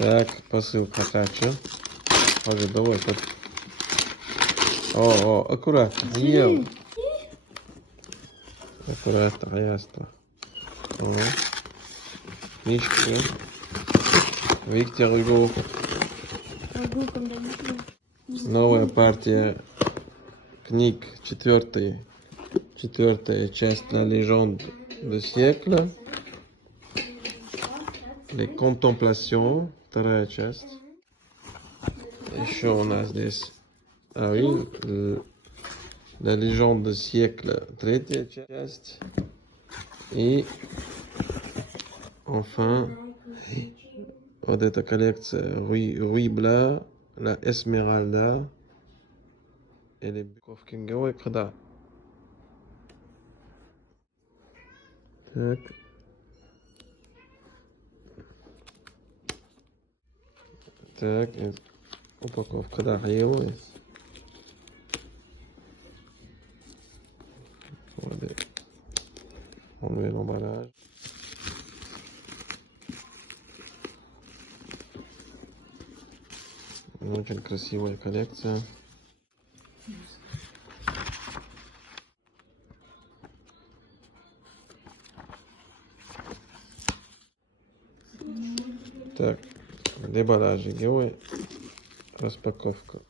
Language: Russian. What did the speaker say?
Так, посылка Катя. Пожалуй, давай тут. О, аккуратно. Ел. Аккуратно, ясно. О. Книжки. Виктор Hugo. Новая партия книг. Четвертая часть La Légende du siècle. Les Contemplations. Вторая часть. Еще у нас здесь. Ah oui. La Légende du siècle. Третья часть. И enfin, вот эта коллекция Ruy Blas, La Esmeralda et les Ковкинговой когда. Так. Так, упаковка, да, его. Вот. On met l'emballage. Очень красивая коллекция. Так, дебалаж, распаковка.